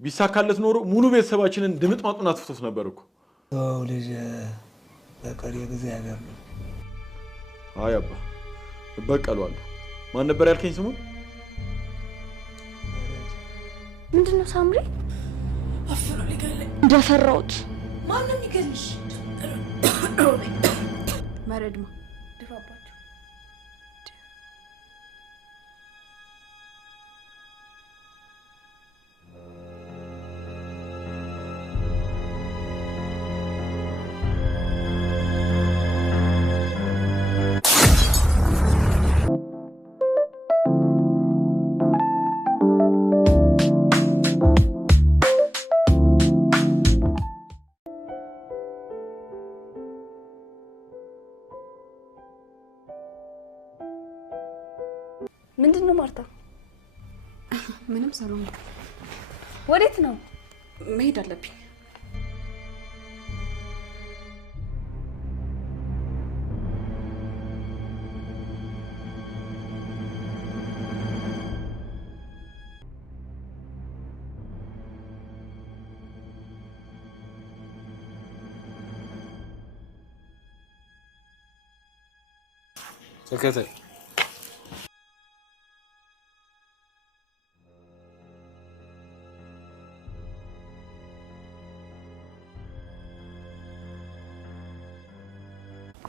ቢሳካለት ኖሮ ሙሉ ቤተሰባችንን ድምጥ ማጡን አጥፍቶት ነበር እኮ። አው ልጅ በቀሪ ጊዜ ያገር ነው። አይ አባ በቀሏለሁ። ማን ነበር ያልከኝ ስሙን? ምንድነው ሳምሪ? አፍሮ ሊገለኝ እንደፈራሁት። ማንም ይገልሽ? መረድማ ድፋባቸው። ምንድነው ማርታ? ምንም ሰሎሜ። ወዴት ነው? መሄድ አለብኝ። ተከተል።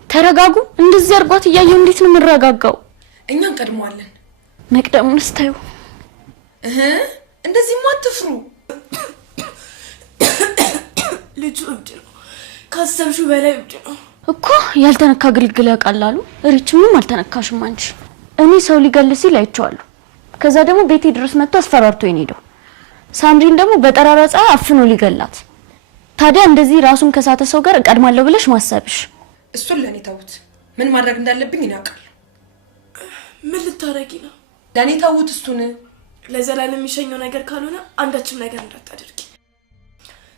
ተረጋጉ። እንደዚህ አርጓት እያየሁ እንዴት ነው የምረጋጋው? እኛን ቀድሟለን። መቅደሙን ስታዩ እንደዚህማ አትፍሩ። ልጁ እብድ ነው። ካሰብሽው በላይ እብድ ነው እኮ። ያልተነካ ግልግል ያቃላሉ። ሪችምም አልተነካሽም አንቺ። እኔ ሰው ሊገል ሲል አይቼዋለሁ። ከዛ ደግሞ ቤቴ ድረስ መጥቶ አስፈራርቶኝ ሄደው። ሳምሪን ደግሞ በጠራራ ፀሐይ አፍኖ ሊገላት። ታዲያ እንደዚህ ራሱን ከሳተ ሰው ጋር እቀድማለሁ ብለሽ ማሰብሽ? እሱን ለኔ ተውት። ምን ማድረግ እንዳለብኝ እኔ አውቃለሁ። ምን ልታረጊ ነው? ለኔ ተውት እሱን። ለዘላለም የሚሸኘው ነገር ካልሆነ አንዳችም ነገር እንዳታደርጊ።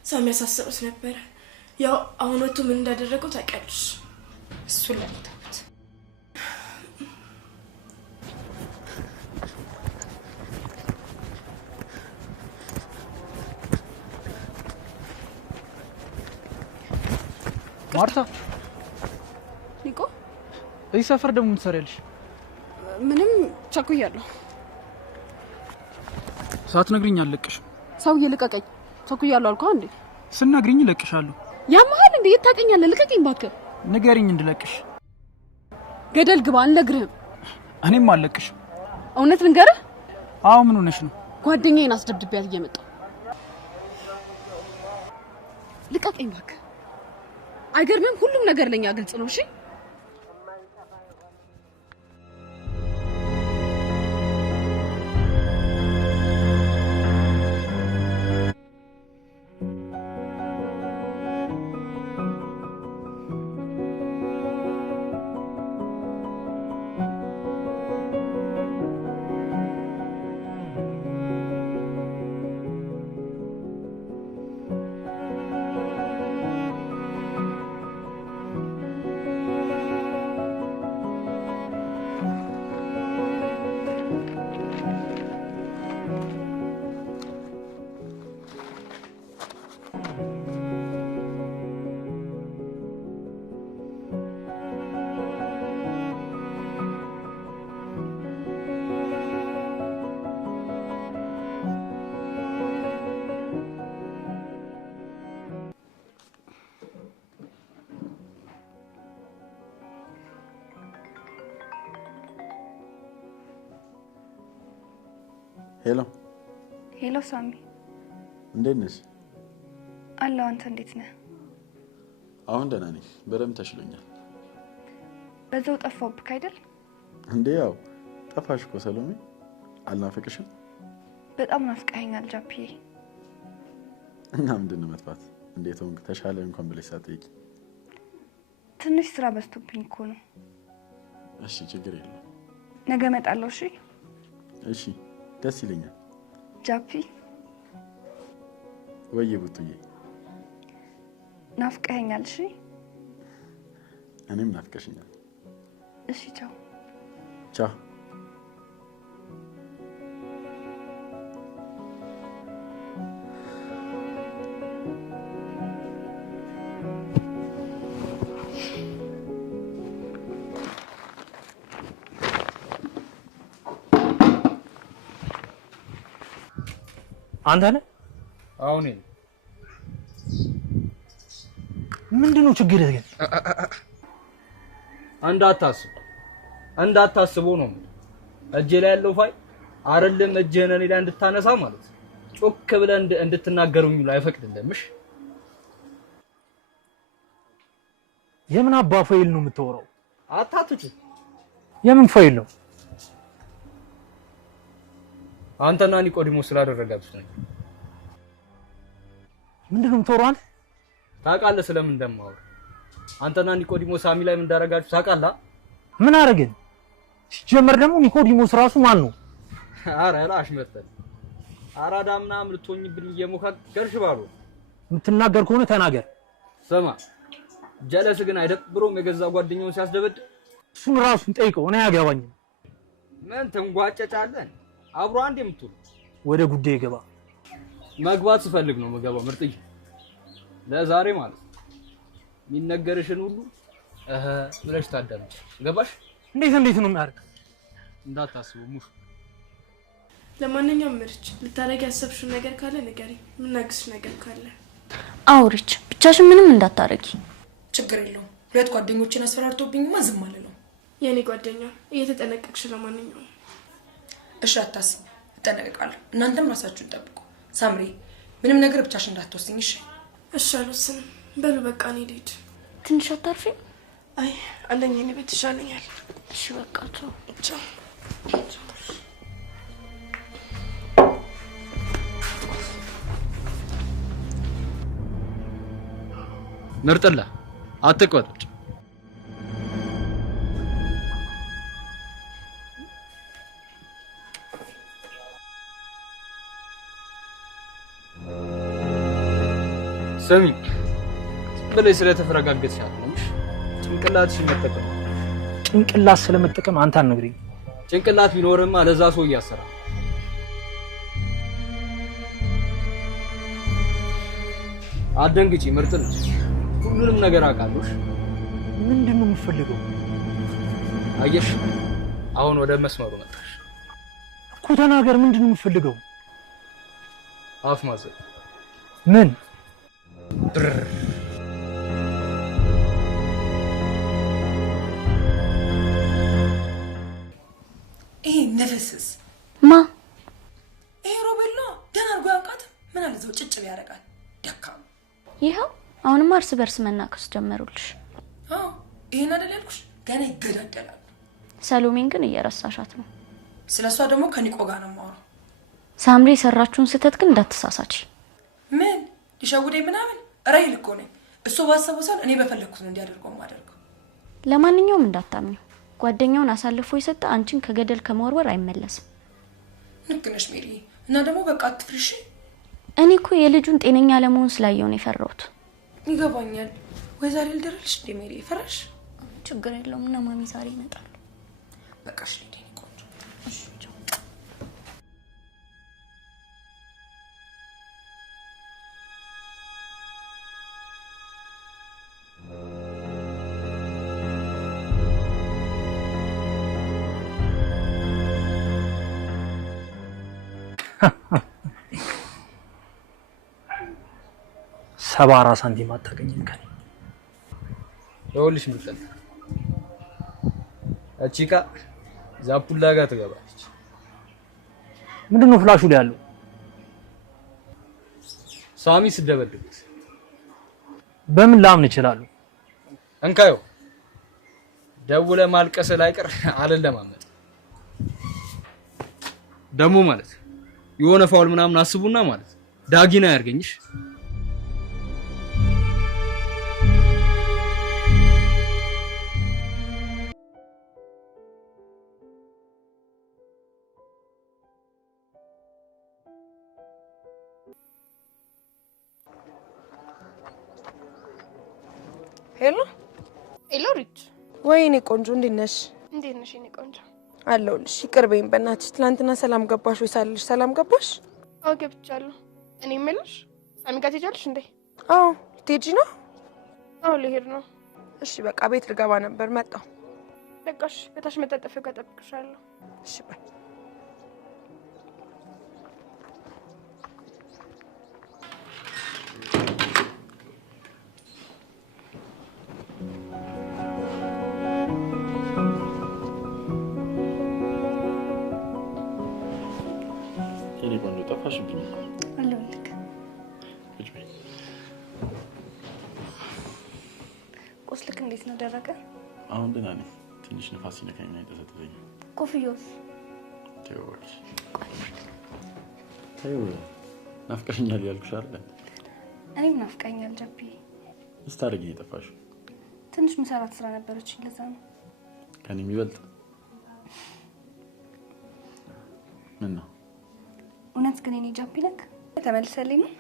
ሳሚ ያሳሰበስ ነበር። ያው አሁን ወጥቶ ምን እንዳደረገው ታውቂያለሽ። እሱን ለኔ ተውት። ማርታ ኒቆ፣ እዚህ ሰፈር ደግሞ ምን ትሰሪያለሽ? ምንም ቸኩያለሁ። ሳትነግሪኝ አልለቅሽም። ሰውዬ ልቀቀኝ። ቸኩያለሁ አልኩህ እንዴ? ስናግሪኝ እለቅሻለሁ። ያማሃል እንዴ? የት ታውቀኛለህ? ልቀቀኝ እባክህ። ንገሪኝ እንድለቅሽ። ገደል ግባ፣ አልነግርህም። እኔም አልለቅሽም። እውነት ልንገርህ? አዎ። ምን ሆነሽ ነው? ጓደኛዬን አስደብድቤያት እየመጣሁ። ልቀቀኝ እባክህ። አይገርምም? ሁሉም ነገር ለኛ ግልጽ ነው። እሺ ሄሎ ሄሎ ሳሚ፣ እንዴት ነሽ? አለሁ። አንተ እንዴት ነህ? አሁን ደህና ነኝ። በደምብ ተሽሎኛል። በዛው ጠፋሁብህ አይደል? እንዴ ያው ጠፋሽ እኮ ሰሎሜ። አልናፈቅሽም? በጣም ናፍቀኸኛል ጃፒዬ። እና ምንድን ነው መጥፋት? እንዴት ሆንክ? ተሻለ እንኳን ብለሽ ሳትጠይቂ። ትንሽ ስራ በዝቶብኝ እኮ ነው። እሺ ችግር የለውም። ነገ እመጣለሁ። እሺ እሺ፣ ደስ ይለኛል። ጃፒ ወይ ቡቱዬ፣ ናፍቀኸኛል። እሺ እኔም ናፍቀሽኛል። እሺ ቻው ቻው። አንተ ነህ? አሁን ምንድነው ችግርህ ግን? እንዳታስበው ነው እጄ ላይ ያለው ፋይል አይደለም እጄን እኔ ላይ እንድታነሳ ማለት ጮክ ብለህ እንድትናገሩኝ ላይ አይፈቅድልህም። እሺ የምን አባ ፋይል ነው የምታወራው? አታትጩ። የምን ፋይል ነው? አንተና ኒቆዲሞስ ስላደረጋችሁት ነው። ምንድነው የምታወራው አንተ? ታውቃለህ ስለምን እንደማወራ? አንተና ኒቆዲሞስ ሳሚ ላይ ምን እንዳደረጋችሁ ታውቃለህ? ምን አደረግን? ሲጀመር ደግሞ ኒቆዲሞስ ራሱ ማን ነው? አረ ላሽ መተል አራዳ ምናምን ልትሆኝብኝ እየሞከርሽ ባሉ የምትናገር ከሆነ ተናገር። ስማ ጀለስ ግን አይደብሮም የገዛ ጓደኛውን ሲያስደበድ? እሱን ራሱን ጠይቀው፣ እኔ አያገባኝም። ምን ተንጓጨጫለን? አብሮ አንድ የምትሉ ወደ ጉዳይ ገባ። መግባት ስፈልግ ነው መገባው። ምርጥዬ ለዛሬ ማለት የሚነገርሽን ሁሉ ብለሽ ታዳምጪ። ገባሽ? እንዴት ነው የሚያደርግ? እንዳታስቡ ሙሽ። ለማንኛውም ምርጭ ልታረጊ ያሰብሽው ነገር ካለ ንገሪ። ምናግስሽ ነገር ካለ አውሪች። ብቻሽን ምንም እንዳታረጊ። ችግር የለውም። ሁለት ጓደኞችን አስፈራርቶብኝማ ዝም አልለው። የኔ ጓደኛ እየተጠነቀቅሽ ለማንኛውም እሺ። አታስቢ፣ እጠነቀቃለሁ። እናንተም ራሳችሁን ጠብቁ። ሳምሪ ምንም ነገር ብቻሽ እንዳትወስኝ እሺ? እሺ አልወስንም። በሉ በቃ እኔ ልሂድ። ትንሽ አታርፊም? አይ አንደኛ እኔ ቤት ይሻለኛል። እሺ በቃ ቻው። ቻው። ምርጥላ አትቆጥጭ። ስሚ ብለሽ ስለተፈረጋገጥሽ አይደለምሽ ጭንቅላትሽን መጠቀም። ጭንቅላት ስለመጠቀም አንተ አትነግሪኝ። ጭንቅላት ቢኖርማ ለዛ ሰው እያሰራ አደንግጪ። ምርጥላ ሁሉንም ነገር አውቃለሽ። ምንድነው የምትፈልገው? አየሽ አሁን ወደ መስመሩ መጣሽ እኮ። ተናገር፣ ምንድነው የምትፈልገው? አፍ ማዘዝ። ምን ይሄ ነፍስስ ማ ይሄ ሮቤል ነው። ደህና አድርጎ ያውቃት። ምን አለ ዘው ጭጭ ያደርጋል። ደካማ ይሄው አሁንም እርስ በርስ መናከስ ጀመሩልሽ። አዎ ይሄን አይደል ያልኩሽ? ገና ይገዳደላሉ። ሰሎሜን ግን እየረሳሻት ነው። ስለሷ ደግሞ ከኒቆ ጋር ነው የማወራው። ሳምሪ የሰራችውን ስህተት ግን እንዳትሳሳች። ምን ሊሸውደኝ ምናምን ራይ ልኮ ነኝ። እሱ ባሰበው ሰው እኔ በፈለኩት ነው እንዲያደርገው ማደርገው። ለማንኛውም እንዳታምኚው። ጓደኛውን አሳልፎ የሰጠ አንቺን ከገደል ከመወርወር አይመለስም። ልክ ነሽ ሜሪ። እና ደግሞ በቃ አትፍርሽ። እኔ እኮ የልጁን ጤነኛ ለመሆን ስላየው ነው የፈራሁት። ይገባኛል። ወይ ዛሬ ልደረልሽ እንደ ሜሪ ፈራሽ? ችግር የለውም እና ማሚ ዛሬ ይመጣሉ። በቃሽ ልዴ ቆንጆ። እሺ ቻው። ሰባራ ሳንቲም አታገኝም ከኔ። ይኸውልሽ ምርጥላ አቺካ ዛፑላ ጋር ትገባለች። ምንድነው ፍላሹ ላይ ያለው? ሳሚ ስደበድብት በምን ላምን እችላለሁ? እንካዩ ደውለ ማልቀስ ላይቀር አለለማመጥ ደሞ ማለት የሆነ ፋውል ምናምን አስቡና ማለት ዳጊና ያርገኝሽ። ሄሎ ሄሎ ሪች። ወይኔ ቆንጆ እንዴት ነሽ? እንዴት ነሽ የኔ ቆንጆ? አለሁልሽ። ይቅር በይኝ በእናትሽ። ትናንትና ሰላም ገባሽ ወይ ሳልልሽ ሰላም ገባሽ? አዎ ገብቻለሁ። እኔ የምልሽ ሳሚ ጋር ትሄጃለሽ እንዴ? አዎ ልትሄጂ ነው? አዎ ልሄድ ነው። እሺ በቃ ቤት ልገባ ነበር መጣሁ። በቃሽ በታች መጣጠፊያው ጋር እጠብቅሻለሁ። እሺ በይ። እንዴት ነው ደረቀ? አሁን ደህና ነኝ። ትንሽ ንፋስ ሲነካኝ ነው የተሰጠኝ። ኮፍያውስ? ተይው ናፍቀኛል ያልኩሽ አይደል? እኔም ናፍቀኛል ጀቢ። ስታርጊ የጠፋሽው? ትንሽ መሰራት ስራ ነበረች ለዛ ነው። ከኔ የሚበልጥ ምን ነው? እውነት ግን እኔ ጀቢ ነክ ተመልሰልኝ ነው?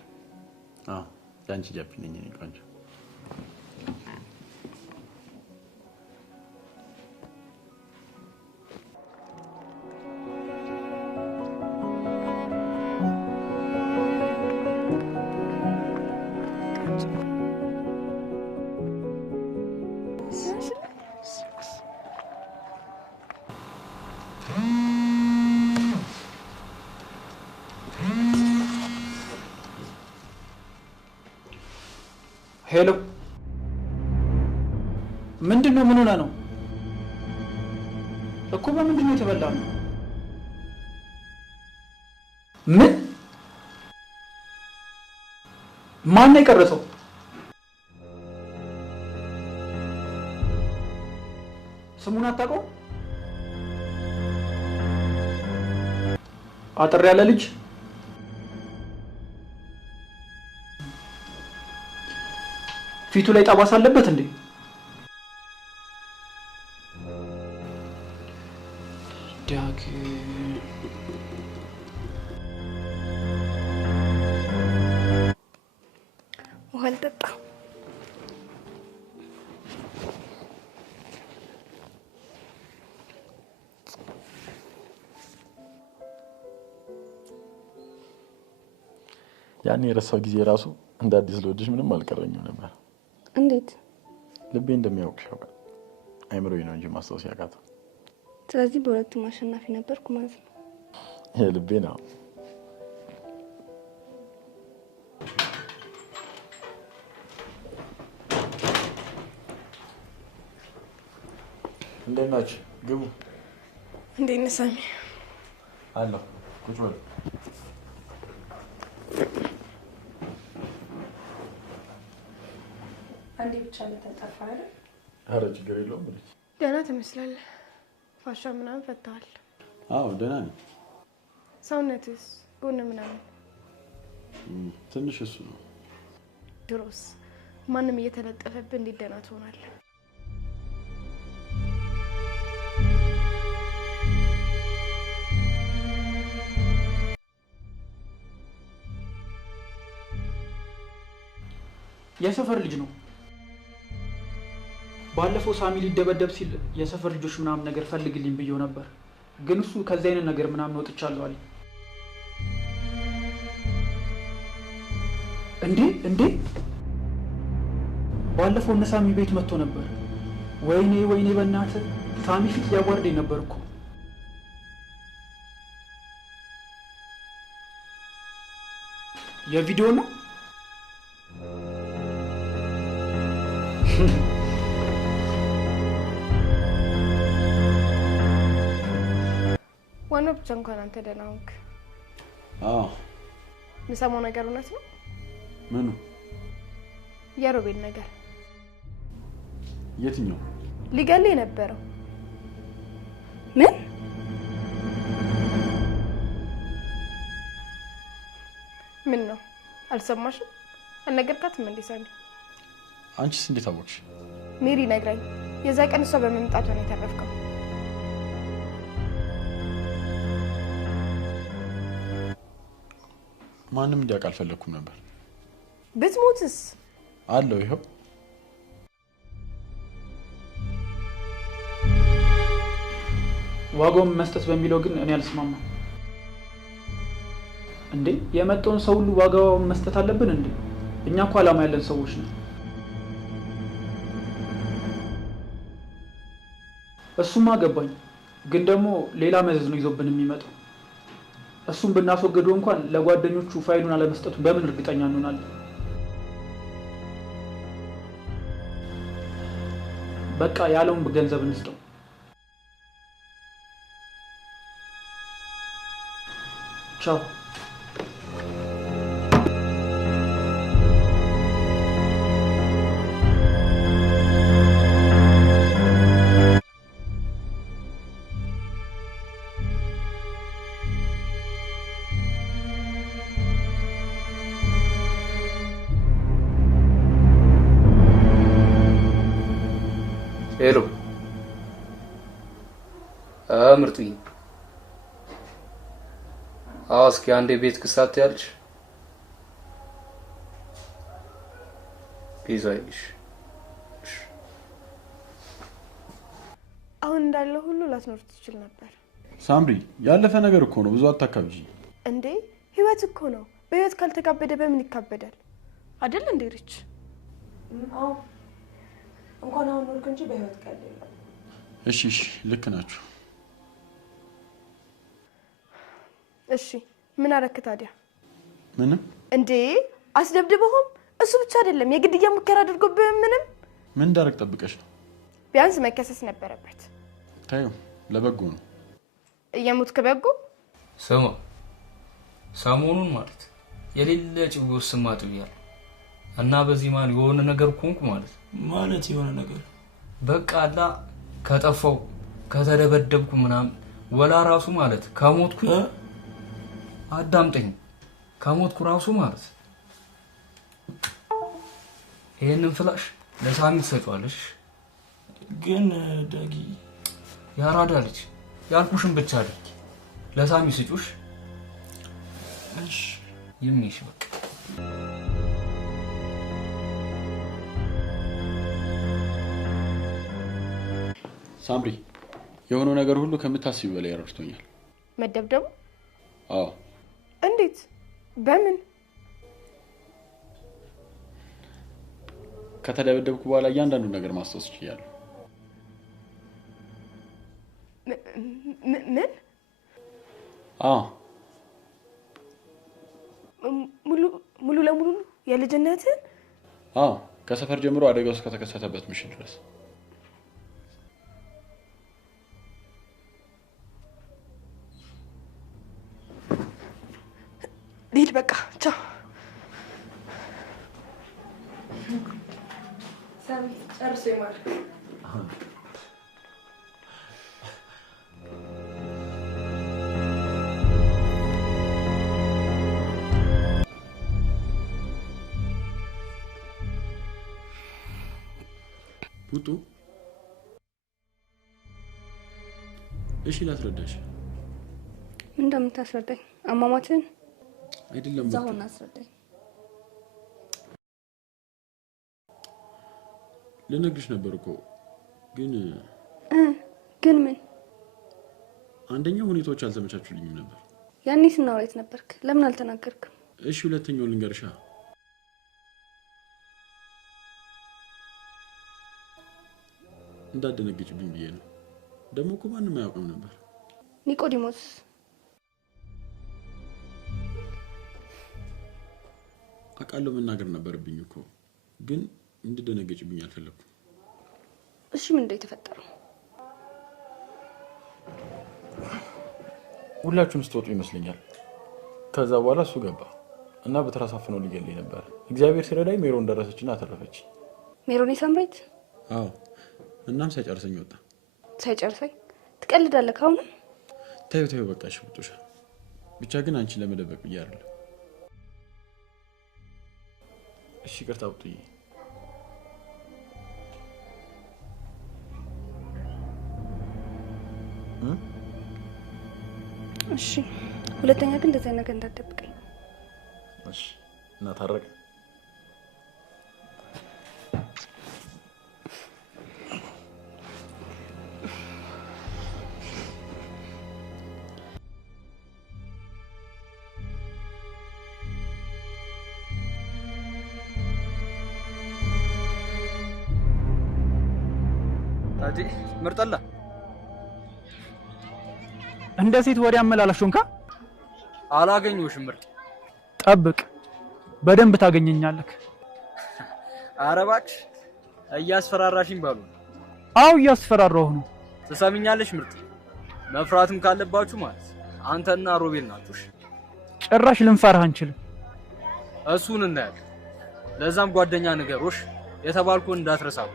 አዎ ያንቺ ጀቢ ነኝ እኔ ቆንጆ። ሄሎ ምንድነው? ምን ሆነ ነው እኮ? በምንድነው የተበላው? ምን ማን ነው የቀረጸው? ስሙን አታውቀውም? አጥር ያለ ልጅ ፊቱ ላይ ጠባሳ አለበት እንዴ? ዳክ ውሃ ልጠጣ። ያኔ የረሳው ጊዜ ራሱ እንደ አዲስ ለወድሽ ምንም አልቀረኝም ነበር። እንዴት? ልቤ እንደሚያውቅሽ ያውቃል። አይምሮዬ ነው እንጂ ማስታወስ ያቃተው። ስለዚህ በሁለቱም አሸናፊ ነበርኩ ማለት ነው። የልቤ ነው። እንዴት ናችሁ? ግቡ። እንዴት ነህ ሳሚ? አለሁ። ቁጭ በሉ። አንዴ ብቻ ለተጠፋ አይደል? ኧረ ችግር የለውም። ደህና ትመስላለህ። ፋሻ ምናምን ፈታሃል? አዎ ደህና ነኝ። ሰውነትስ ጎን ምናምን? ትንሽ እሱ ነው። ድሮስ ማንም እየተለጠፈብህ እንዴት ደህና ትሆናለህ? የሰፈር ልጅ ነው። ባለፈው ሳሚ ሊደበደብ ሲል የሰፈር ልጆች ምናምን ነገር ፈልግልኝ ብየው ነበር፣ ግን እሱ ከዛ አይነት ነገር ምናምን ወጥቻለሁ አለኝ። እንዴ ባለፈው እነ ሳሚ ቤት መጥቶ ነበር። ወይኔ በእናትህ ሳሚ ፊት ሊያዋርደኝ ነበር እኮ። የቪዲዮ ነው። ዋናው ብቻ እንኳን አንተ ደህና ሆንክ። አዎ የምሰማው ነገር እውነት ነው? ምኑ? የሮቤል ነገር። የትኛው? ሊገል የነበረው። ምን? ምን ነው አልሰማሽም? አልነገርካትም እንዴ ሳሚ? አንቺስ እንዴት አወቅሽ? ሜሪ ነግራኝ። የዛ ቀን እሷ በመምጣቷ ነው የተረፍከው። ማንም እንዲያውቅ አልፈለኩም ነበር። ብትሞትስ? አለው ይኸው። ዋጋውን መስጠት በሚለው ግን እኔ አልስማማም። እንዴ የመጣውን ሰው ሁሉ ዋጋውን መስጠት አለብን እንዴ? እኛ እኮ ዓላማ ያለን ሰዎች ነን። እሱማ ገባኝ፣ ግን ደግሞ ሌላ መዘዝ ነው ይዞብን የሚመጣው። እሱን ብናስወግደው እንኳን ለጓደኞቹ ፋይሉን አለመስጠቱ በምን እርግጠኛ እንሆናለን? በቃ ያለውን ገንዘብ እንስጠው። ቻው። ሄሎ ምርጡዬ እስኪ አንዴ ቤት ክሳት ያልሽ ፒዛይሽ አሁን እንዳለው ሁሉ ላትኖር ትችል ነበር። ሳምሪ ያለፈ ነገር እኮ ነው፣ ብዙ አታካብጂ እንዴ። ህይወት እኮ ነው። በህይወት ካልተካበደ በምን ይካበዳል አይደል እንዴ? ሪች አዎ እንኳን አሁን ኖርክ እንጂ በህይወት ቀል የለም። እሺ ልክ ናችሁ። እሺ ምን አረክ ታዲያ? ምንም እንዴ አስደብድበውም እሱ ብቻ አይደለም የግድያ ሙከራ አድርጎብህ ምንም ምን እንዳረክ ጠብቀሽ ነው? ቢያንስ መከሰስ ነበረበት። ታዩ ለበጎ ነው። እየሞትክ በጎ ስማ ሰሞኑን ማለት የሌለ ጭውውት ስማጥ ብያለሁ እና በዚህ ማን የሆነ ነገር ኮንኩ ማለት የሆነ ነገር በቃ አላ ከጠፋው ከተደበደብኩ ምናምን ወላ ራሱ ማለት ከሞትኩ አዳምጠኝ ከሞትኩ ራሱ ማለት ይሄንን ፍላሽ ለሳሚ ትሰጪዋለሽ። ግን ዳጊ ያራዳ ልጅ ያልኩሽን ብቻ አድርጊ። ለሳሚ ስጪውሽ። እሺ ይምሽ በቃ ሳምሪ የሆነው ነገር ሁሉ ከምታስቢ በላይ ያረድቶኛል። መደብደቡ? አዎ። እንዴት? በምን? ከተደበደብኩ በኋላ እያንዳንዱ ነገር ማስታወስ ይችላል። ምን? አዎ ሙሉ ለሙሉ የልጅነትን? አዎ ከሰፈር ጀምሮ አደጋው ከተከሰተበት ምሽት ድረስ። ሊድ በቃ ቻው። ሳሚ ጨርሶ ይማር። ቡጡ እሺ ላስረዳሽ። ምን እንደምታስረዳኝ? አሟሟትን አይደለም ዛሆና አስረዳኝ። ልነግርሽ ነበር እኮ ግን ምን? አንደኛው ሁኔታዎች አልተመቻቹልኝም ነበር። ያኔ ስናወራ የት ነበርክ? ለምን አልተናገርክም? እሺ ሁለተኛው ልንገርሻ። እንዳደነግጭብኝ ብዬ ነው። ደግሞ እኮ ማንም አያውቅም ነበር። ኒቆዲሞስ አቃለው መናገር ነበርብኝ እኮ ግን እንድደነግጭብኝ አልፈለኩም። እሺ ምን እንደተፈጠረው? ሁላችሁም ስትወጡ ይመስለኛል። ከዛ በኋላ እሱ ገባ እና በተራሳፍነው ሊገለኝ ነበር። እግዚአብሔር ሲረዳኝ ሜሮን ደረሰችና አተረፈች። ሜሮን የሳምራይት? አዎ። እናም ሳይጨርሰኝ ወጣ። ሳይጨርሰኝ? ትቀልዳለህ አሁን? ተይው በቃ እሺ ብጡሻ። ብቻ ግን አንቺን ለመደበቅ ብዬ አይደለም። እሺ ይቅርታ ብጡዬ። እሺ ሁለተኛ ግን እንደዛ ነገር እንዳትደብቀኝ። እሺ እና ታረቀ። ታጂ ምርጠላ እንደ ሴት ወዲያ አመላላሽውንካ አላገኘሁሽም። ምርጥ ጠብቅ፣ በደንብ ታገኘኛለህ። ኧረ እባክሽ እያስፈራራሽኝ ባሉ። አው እያስፈራራሁ ነው። ትሰሚኛለሽ ምርጥ? መፍራትም ካለባችሁ ማለት አንተና ሮቤል ናችሁ። ጭራሽ ልንፈራህ አንችልም። እሱን እናያለን። ለዛም ጓደኛ ነገሮሽ የተባልኩን እንዳትረሳው።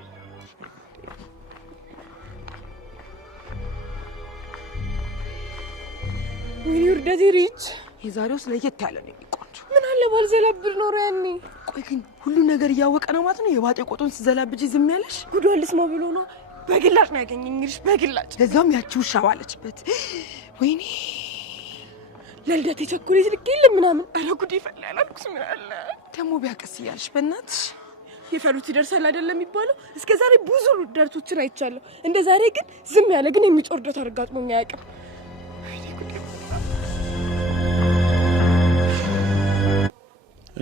ወይኔ ውርደቴ ሪች፣ የዛሬው ለየት ያለ ነው። ቆንጆ ምን አለ ባልዘላብድ ኖሮ ያኔ። ቆይ ግን ሁሉ ነገር እያወቀ ነው ማለት ነው? የባጤ ቆጡን ስዘላብጂ ዝም ያለሽ? ጉዷን ልስማ ብሎ ነው። በግላጭ ነው ያገኘኝ እንግዲህ በግላጭ ለዛም ያቺ ውሻ ባለችበት ወይኔ ለልደት የቸኮሌት ልኬል ምናምን ኧረ ጉድ ይፈላል አልኩስ ምን አለ ደግሞ ቢያቀስ እያልሽ በእናትሽ የፈሉት ይደርሳል አይደለም የሚባለው እስከ ዛሬ ብዙ ደርቶችን አይቻለሁ እንደ ዛሬ ግን ዝም ያለ ግን የሚጮርደት አርጋጥሞኝ አያውቅም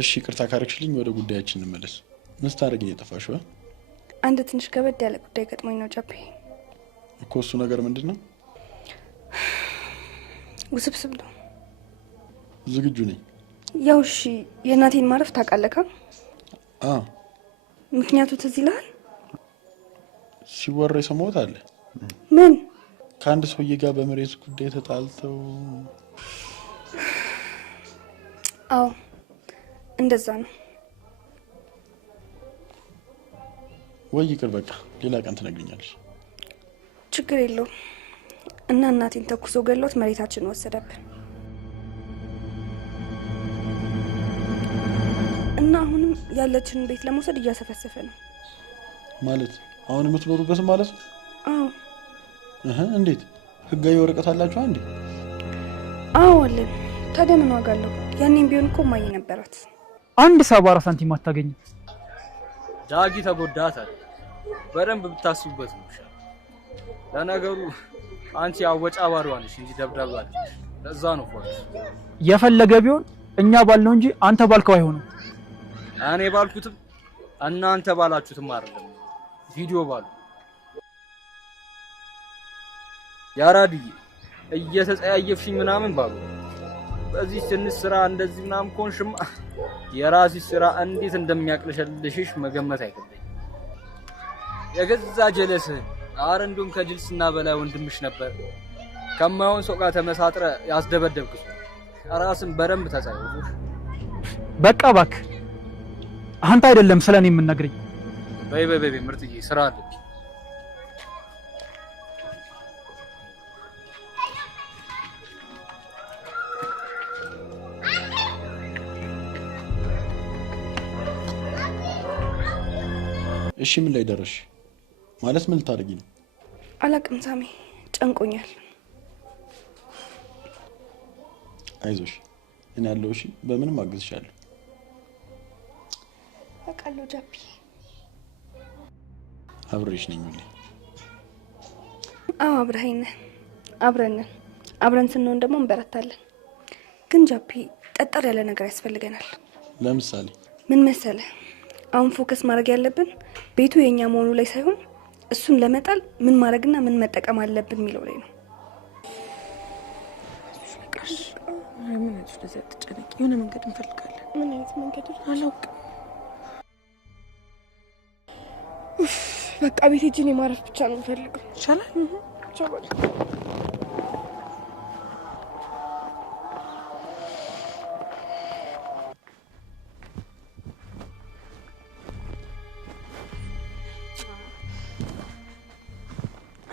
እሺ ይቅርታ ካረክሽልኝ ወደ ጉዳያችን እንመለስ ምን ስታደርጊ የጠፋሽው አንድ ትንሽ ከበድ ያለ ጉዳይ ገጥሞኝ ነው ጃፒ እኮ እሱ ነገር ምንድነው ውስብስብ ነው ዝግጁ ነኝ ያው እሺ የእናቴን ማረፍ ታውቃለህ ምክንያቱ ትዝ ይልሃል ሲወራ የሰማሁት አለ ምን ከአንድ ሰውዬ ጋር በመሬት ጉዳይ ተጣልተው አዎ እንደዛ ነው ወይ ይቅር በቃ ሌላ ቀን ትነግሪኛለሽ ችግር የለውም እና እናቴን ተኩሶ ገሎት መሬታችን ወሰደብን እና አሁንም ያለችን ቤት ለመውሰድ እያሰፈሰፈ ነው ማለት አሁን የምትኖሩበት ማለት አዎ እንዴት ህጋዊ ወረቀት አላችሁ አንዴ አዎ አለን ታዲያ ምን ዋጋ አለው ያኔም ቢሆን እኮ ማይ ነበራት አንድ 74 ሳንቲም አታገኝ ዳጊ ተጎዳታል በደንብ ብታስቡበት ነው ለነገሩ አንቺ አወጫ ባሪዋ ነሽ እንጂ ደብዳቤ አይደለሽ ለዛ ነው ፖሊስ የፈለገ ቢሆን እኛ ባልነው እንጂ አንተ ባልከው አይሆንም እኔ ባልኩትም እናንተ ባላችሁትም አይደለም ቪዲዮ ባሉ ያራዲ እየተጸያየፍሽ ምናምን ባሉ በዚህ ትንሽ ስራ እንደዚህ ምናምን ኮንሽማ የራስሽ ስራ እንዴት እንደሚያቅለሽልሽሽ መገመት አይከብደኝ የገዛ ጀለስ አረንዱም ከጅልስና በላይ ወንድምሽ ነበር ከማይሆን ሰው ጋር ተመሳጥረ ያስደበደብኩሽ ራስን በደንብ ተጸያየፍሽ በቃ ባክ አንተ አይደለም ስለኔ የምንነግረኝ በይ ምርጥዬ ስራ አለኝ እሺ ምን ላይ ደረሽ ማለት ምን ልታደርጊ ነው አላቅም ሳሚ ጨንቆኛል አይዞሽ እኔ ያለው እሺ በምንም አግዝሻለሁ አቃሎ ጃፒ አብሬሽ ነኝ ሁሌ አዎ አብረን ስንሆን ደግሞ እንበረታለን ግን ጃፒ ጠጠር ያለ ነገር ያስፈልገናል ለምሳሌ ምን መሰለ አሁን ፎከስ ማድረግ ያለብን ቤቱ የኛ መሆኑ ላይ ሳይሆን እሱን ለመጣል ምን ማድረግና ምን መጠቀም አለብን የሚለው ላይ ነው ምን እንደዚህ ተጨነቂ የሆነ መንገድ እንፈልጋለን ምን አይነት መንገድ አላውቅም በቃ ቤት ሄጄ ማረፍ ብቻ ነው የምፈልገው ይቻላል ይቻላል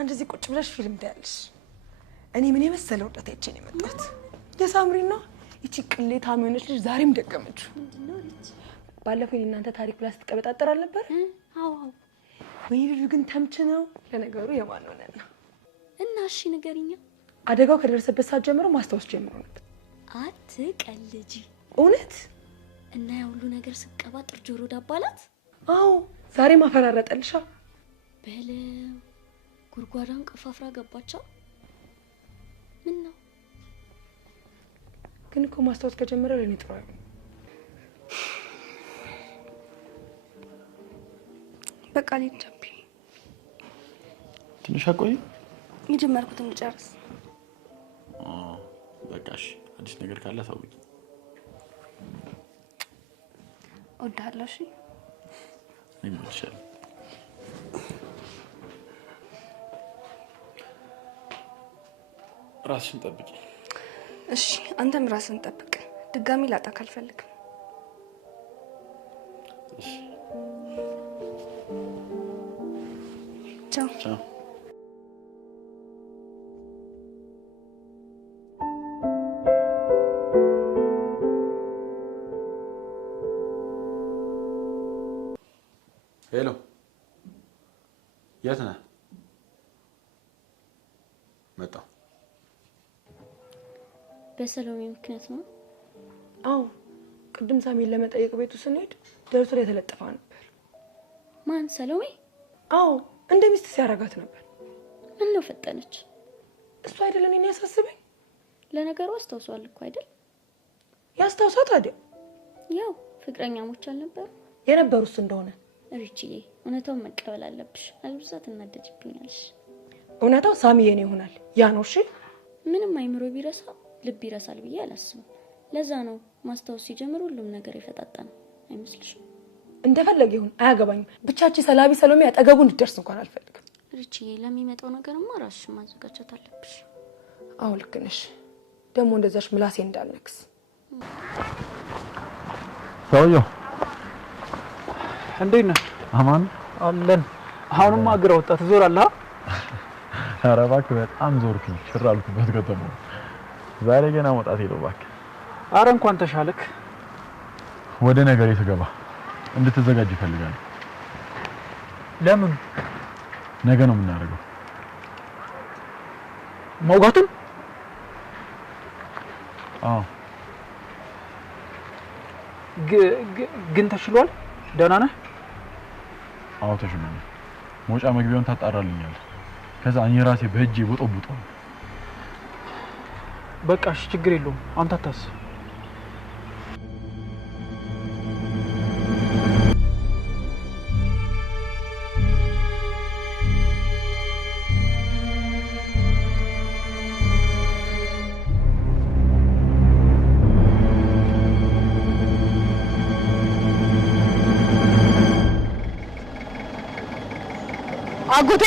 እንደዚህ ቁጭ ብለሽ ፊልም ታያለሽ እኔ ምን የመሰለ ወጣት አይቼ ነው የመጣሁት የሳምሪ ነው እቺ ቅሌታም የሆነች ልጅ ዛሬም ደገመችው ባለፈው እናንተ ታሪክ ብላ ስትቀበጣጠር አልነበር አዎ ወይ ልጅ ግን ተምች ነው ለነገሩ የማን ሆነና እና እሺ ንገሪኛ አደጋው ከደረሰበት ሰዓት ጀምሮ ማስታወስ ጀምሮ ነበር አትቀልጂ እውነት እና ያ ሁሉ ነገር ስቀባጥር ጆሮ ዳባላት አዎ ዛሬ ማፈራረጠልሻ በለው ጉርጓዳን ቀፋፍራ ገባቻ ምን ነው ግን እኮ ማስታወስ ከጀመረ ለኔ ጥሩ አይደለም በቃ ሊንጃፒ ትንሽ አቆይ የጀመርኩትን ልጨርስ በቃሽ አዲስ ነገር ካለ ታውቂ እወድሃለሁ እሺ ይመችሻል ራስሽን ጠብቂ እሺ አንተም ራስን ጠብቅ ድጋሚ ላጣ ካልፈልግም እሺ ቻው ቻው ሄሎ የት ነህ መጣሁ። በሰሎሜ ምክንያት ነው? አዎ ቅድም ሳሚን ለመጠየቅ ቤቱ ስንሄድ ደረቱ ላይ ተለጥፋ ነበር። ማን? ሰሎሜ? አዎ እንደ ሚስት ሲያረጋት ነበር። ምን ነው ፈጠነች? እሱ አይደለም እኔ ያሳስበኝ። ለነገሩ አስታውሷል እኮ አይደል? ያስታውሳት ታዲያ። ያው ፍቅረኛሞች አልነበሩ? የነበሩስ እንደሆነ ሪችዬ እውነታውን መቀበል አለብሽ። አልብዛ ትናደጅብኛለሽ። እውነታው ሳሚ የኔ ይሆናል። ያ ነው እሺ። ምንም አይምሮ ቢረሳ ልብ ይረሳል ብዬ አላስብም። ለዛ ነው ማስታወስ ሲጀምር ሁሉም ነገር ይፈጣጣል። አይመስልሽም? እንደፈለገ ይሁን አያገባኝም። ብቻቺ ሰላቢ ሰሎሜ አጠገቡ እንድትደርስ እንኳን አልፈልግም። ሪችዬ ለሚመጣው ነገርማ ራስሽ ማዘጋጀት አለብሽ። አዎ ልክ ነሽ። ደግሞ እንደዛሽ ምላሴ እንዳልነክስ። ሰውዬው እንዴት ነህ? አማን አለን። አሁንማ እግረ ወጣ ትዞራለህ? ኧረ እባክህ በጣም ዞርኩኝ። ሽር አልኩበት ከተማው። ዛሬ ገና መውጣት ሄደው እባክህ። አረ እንኳን ተሻለክ። ወደ ነገሬ ስገባ እንድትዘጋጅ ይፈልጋል። ለምን? ነገ ነው የምናደርገው። መውጋቱን? አዎ። ግን ተሽሏል? ደህና ነህ? አዎ ተሽሎኛል። መውጫ መግቢያውን ታጣራልኛለህ። ከዛ እኔ ራሴ በእጄ ቦጦ በቃ እሺ ችግር የለውም። አንተ አታስብ። አጎቴ